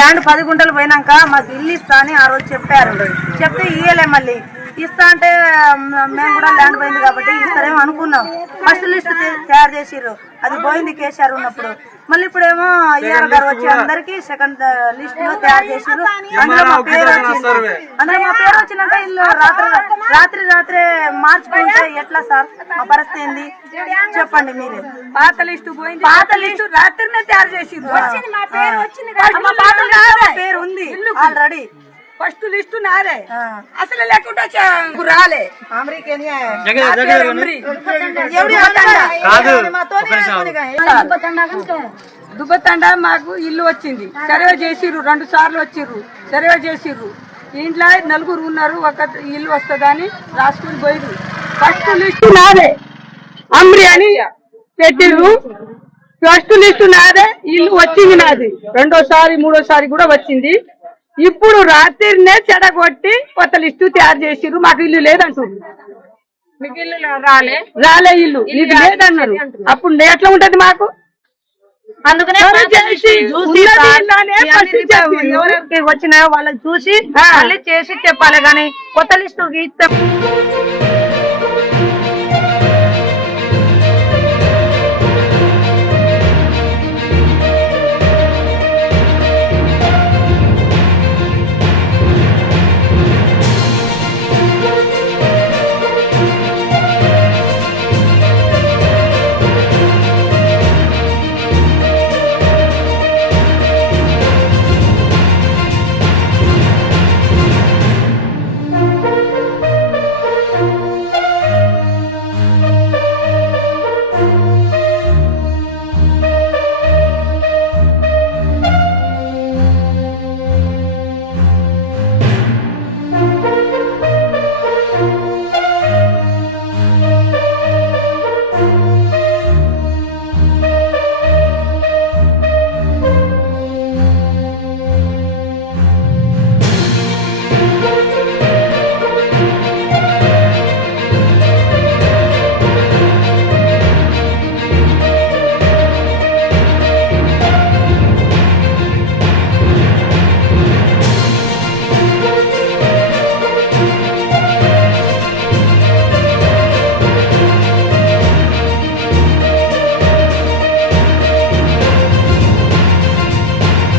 Land 10 గుంటలు పోయినాక మాకు ఇల్లు ఇస్తా అని ఆ రోజు చెప్పారు. చెప్తే ఇయ్యలే, మళ్ళీ ఇస్తా అంటే మేము కూడా ల్యాండ్ పోయింది కాబట్టి ఇస్తారేమో అనుకున్నాం. ఫస్ట్ లిస్ట్ తయారు చేసిర్రు, అది పోయింది కేసీఆర్ ఉన్నప్పుడు. మళ్ళీ ఇప్పుడేమో ఈఆర్ గారు వచ్చి అందరికి సెకండ్ లిస్ట్ లో తయారు చేసిర్రు. అందులో మా పేరు వచ్చింది. వచ్చినాక ఇల్లు రాత్రి మార్చుకుంటే ఎట్లా సార్? మా పరిస్థితి ఏంది చెప్పండి మీరే. పాత లిస్టు పోయింది, పాత లిస్టు రాత్రినే తయారు చేసింది. పేరు ఉంది ఆల్రెడీ. ఫస్ట్ లిస్టు నాదే, అసలు లేకుండా రాలే. దుబ్బతండ మాకు ఇల్లు వచ్చింది, సర్వే చేసిర్రు, 2 సార్లు వచ్చిర్రు, సర్వే చేసిర్రు. ఇంట్లో 4 ఉన్నారు, ఒక ఇల్లు వస్తుందని రాసుకుని పోయిర్రు. ఫస్ట్ లిస్టు నాదే, అమ్రి అని పెట్టిర్రు. ఫస్ట్ లిస్టు నాదే, ఇల్లు వచ్చింది నాది. 2సారి 3సారి కూడా వచ్చింది. ఇప్పుడు రాత్రినే చెడగొట్టి కొత్త లిస్టు తయారు చేసిర్రు. మాకు ఇల్లు లేదంటారు. రాలే ఇల్లు నీకు లేదన్నారు. అప్పుడు ఎట్లా ఉంటది మాకు? అందుకనే వచ్చిన వాళ్ళని చూసి మళ్ళీ చేసి చెప్పాలి. కానీ కొత్త లిస్టు